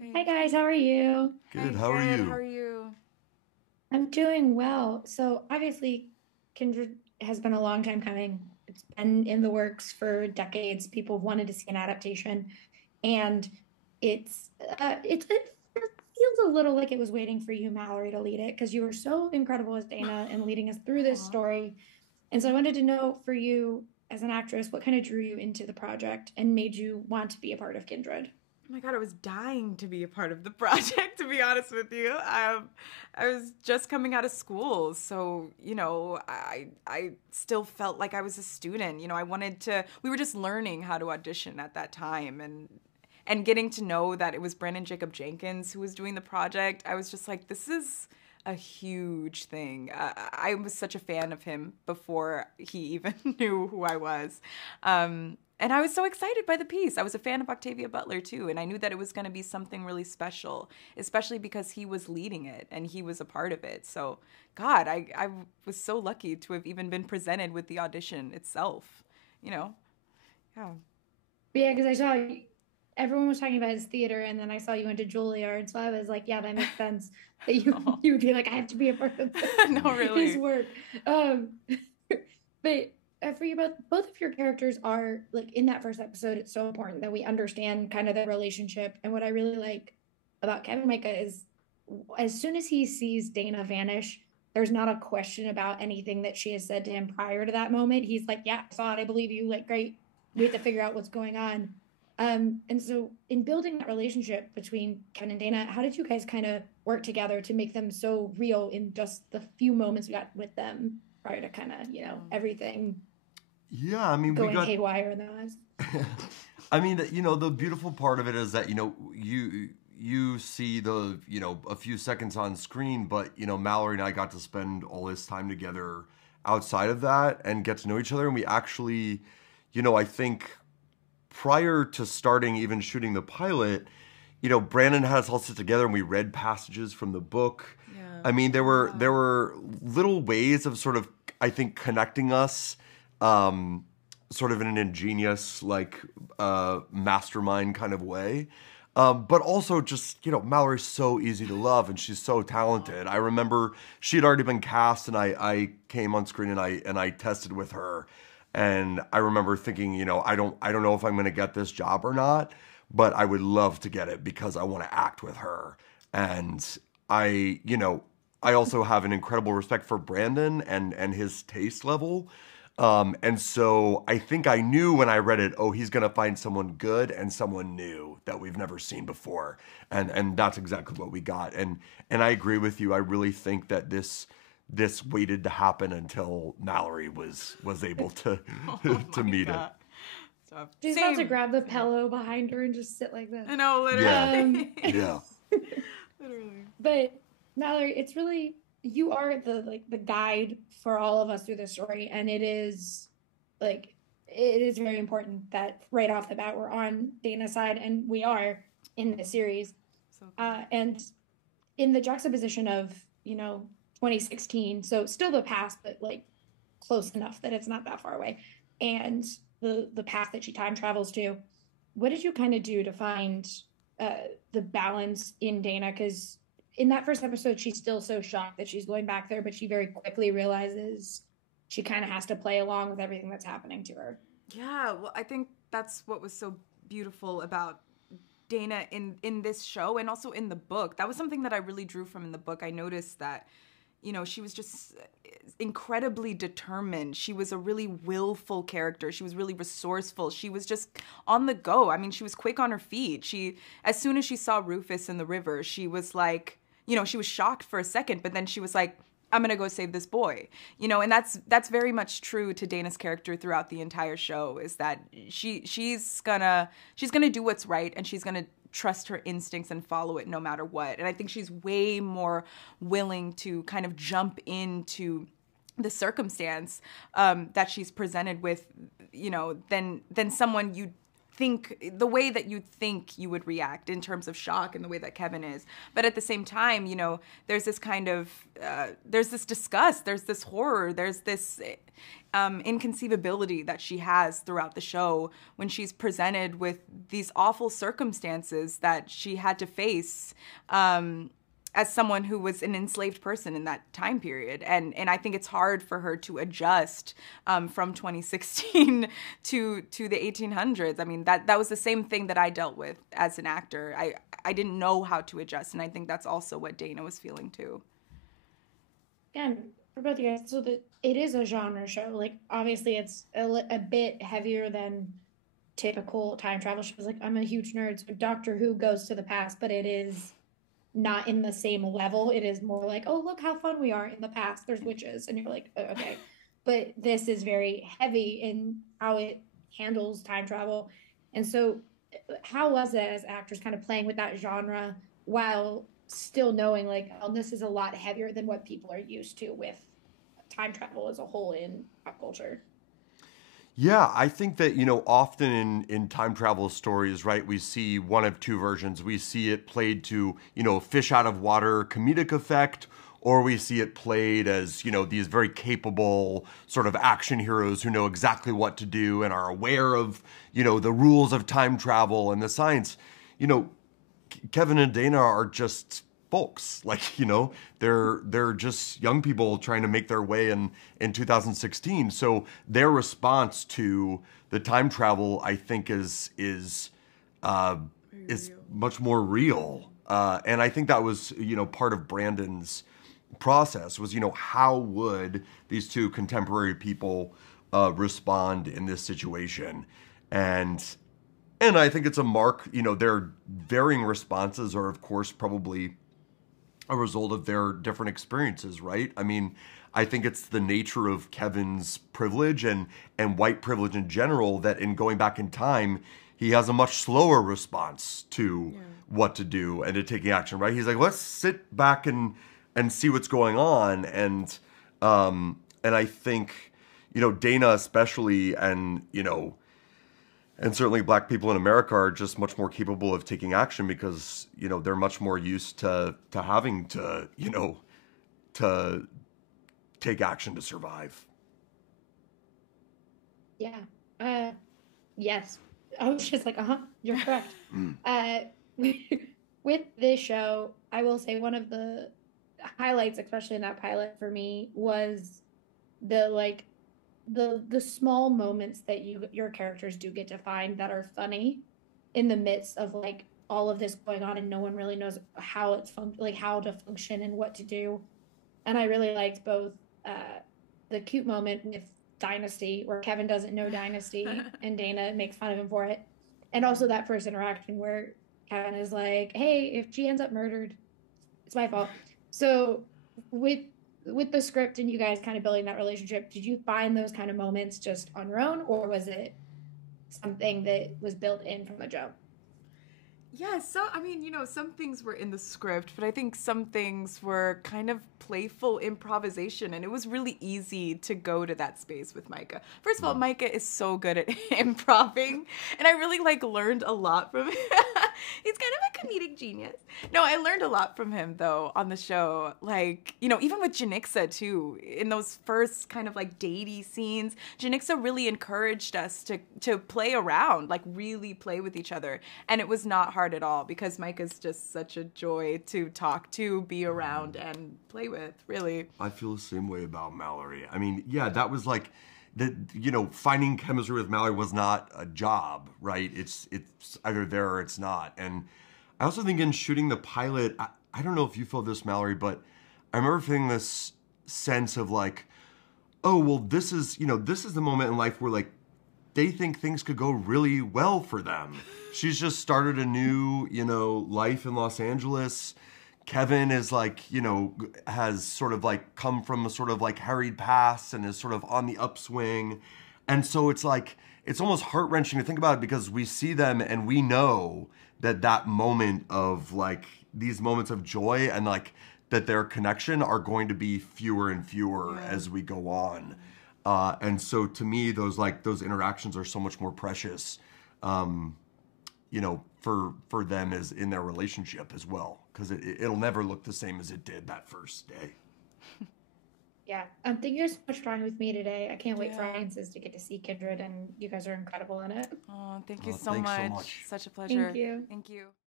Hi guys, how are you? Good. I'm How are good. How you? are you? I'm doing well. So obviously, Kindred has been a long time coming. It's been in the works for decades. People have wanted to see an adaptation, and it feels a little like it was waiting for you, Mallory, to lead it because you were so incredible as Dana and leading us through this Aw. story. And so I wanted to know for you as an actress, what kind of drew you into the project and made you want to be a part of Kindred? Oh my God, I was dying to be a part of the project, to be honest with you. I was just coming out of school, so, I still felt like I was a student. I wanted to, we were just learning how to audition at that time, and getting to know that it was Brandon Jacob Jenkins who was doing the project. I was just like, this is a huge thing. I was such a fan of him before he even knew who I was. And I was so excited by the piece. I was a fan of Octavia Butler too, and I knew that it was going to be something really special, especially because he was leading it and he was a part of it. So, God, I was so lucky to have even been presented with the audition itself, you know? Yeah. But yeah, because I saw everyone was talking about his theater, and then I saw you went to Juilliard, so I was like, yeah, that makes sense that you Oh, you would be like, I have to be a part of no, his really. work. But for you both of your characters are like in that first episode. It's so important that we understand kind of the relationship, and what I really like about Kevin Micah is as soon as he sees Dana vanish. There's not a question about anything that she has said to him prior to that moment. He's like, yeah, I saw it. I believe you. Like, great. We have to figure out what's going on. And so in building that relationship between Ken and Dana, how did you guys kind of work together to make them so real in just the few moments we got with them prior to kind of, everything Yeah, I mean, we going got. haywire in their lives? I mean, the beautiful part of it is that you see a few seconds on screen, but Mallory and I got to spend all this time together outside of that and get to know each other, and we actually, I think prior to starting even shooting the pilot, Brandon had us all sit together and we read passages from the book. Yeah. I mean, there Oh, were there wow. were little ways of sort of, I think, connecting us, um, sort of in an ingenious, like, mastermind kind of way. But also just, Mallory's so easy to love and she's so talented. I remember she had already been cast and I came on screen and I tested with her. And I remember thinking, I don't know if I'm going to get this job or not, but I would love to get it because I want to act with her. And I, you know, I also have an incredible respect for Brandon and his taste level. And so I think I knew when I read it, oh, he's going to find someone good and someone new that we've never seen before. And that's exactly what we got. And I agree with you. I really think that this waited to happen until Mallory was able to Oh to my meet it. God. So, She's about to same, grab the same. pillow behind her and just sit like this. I know, Yeah. Um, literally. Yeah. Literally. but Mallory, it's really you are the guide for all of us through this story, and it is very important that right off the bat we're on Dana's side, and we are in this series. So good. And in the juxtaposition of 2016, so still the past, but like close enough that it's not that far away, and the path that she time travels to. What did you kind of do to find the balance in Dana? Because in that first episode, she's still so shocked that she's going back there, but she very quickly realizes she kind of has to play along with everything that's happening to her. Yeah, well, I think that's what was so beautiful about Dana in this show and also in the book. That was something that I really drew from in the book. I noticed that she was just incredibly determined. She was a really willful character. She was really resourceful. She was just on the go. I mean, she was quick on her feet. As soon as she saw Rufus in the river, she was like, she was shocked for a second, but then she was like, I'm gonna go save this boy, and that's very much true to Dana's character throughout the entire show. Is that she's gonna do what's right, and she's gonna trust her instincts and follow it no matter what. And I think she's way more willing to kind of jump into the circumstance that she's presented with, than someone you think the way that you think you would react in terms of shock and the way that Kevin is. But at the same time, you know, there's this kind of, there's this disgust, there's this horror, there's this inconceivability that she has throughout the show when she's presented with these awful circumstances that she had to face as someone who was an enslaved person in that time period. And I think it's hard for her to adjust from 2016 to the 1800s. I mean, that was the same thing that I dealt with as an actor. I didn't know how to adjust, and I think that's also what Dana was feeling too. And for both of you guys, so that it is a genre show. Like, obviously, it's a bit heavier than typical time travel shows. Like, I'm a huge nerd, so Doctor Who goes to the past, but it is not in the same level. It is more like, oh, look how fun we are in the past. There's witches. And you're like, oh, okay. But this is very heavy in how it handles time travel. And so how was it as actors kind of playing with that genre while still knowing like, oh, this is a lot heavier than what people are used to with time travel as a whole in pop culture? Yeah, I think that, you know, often in time travel stories, right, we see one of two versions. We see it played to, you know, fish out of water comedic effect, or we see it played as, you know, these very capable sort of action heroes who know exactly what to do and are aware of, you know, the rules of time travel and the science. You know, Kevin and Dana are just folks, like, you know, they're just young people trying to make their way in 2016. So their response to the time travel, I think, is much more real. And I think that was, you know, part of Brandon's process was, you know, how would these two contemporary people respond in this situation? And I think it's a mark, you know, their varying responses are, of course, probably a result of their different experiences, right? I mean, I think it's the nature of Kevin's privilege and white privilege in general that in going back in time, he has a much slower response to what to do and to taking action, right? He's like, let's sit back and see what's going on. And I think, you know, Dana especially, and, you know, and certainly black people in America are just much more capable of taking action because, you know, they're much more used to having to, you know, to take action to survive. Yeah. Yes. I was just like, you're correct. With this show, I will say one of the highlights, especially in that pilot for me, was the small moments that your characters do get to find that are funny in the midst of like all of this going on and no one really knows how it's how to function and what to do. And I really liked both the cute moment with Dynasty where Kevin doesn't know Dynasty and Dana makes fun of him for it, and also that first interaction where Kevin is like, hey, if she ends up murdered, it's my fault. So with the script and you guys kind of building that relationship, did you find those kind of moments just on your own, or was it something that was built in from the jump? Yeah, so, I mean, you know, some things were in the script, but I think some things were kind of playful improvisation, and it was really easy to go to that space with Micah. First of all, Micah is so good at improving, and I really, learned a lot from him. He's kind of a comedic genius. No, I learned a lot from him, though, on the show. You know, even with Janixa, too, in those first kind of, datey scenes, Janixa really encouraged us to play around, really play with each other, and it was not hard at all because Micah's just such a joy to talk to, be around, and play with, really. I feel the same way about Mallori. I mean, yeah, that was finding chemistry with Mallori was not a job, right? It's either there or it's not. And I also think in shooting the pilot, I don't know if you felt this, Mallori, but I remember feeling this sense of oh, well, this is the moment in life where they think things could go really well for them. She's just started a new, life in Los Angeles. Kevin is has sort of come from a sort of harried past and is sort of on the upswing. And so it's it's almost heart-wrenching to think about it because we see them and we know that moment of these moments of joy and that their connection are going to be fewer and fewer as we go on. And so to me, those interactions are so much more precious you know, for them as in their relationship as well, because it'll never look the same as it did that first day. Yeah. Thank you guys so much for talking with me today. I can't wait for Yeah. audiences to get to see Kindred, and you guys are incredible in it. Oh, thank you Oh, so thanks so much. much. Such a pleasure. Thank you. Thank you.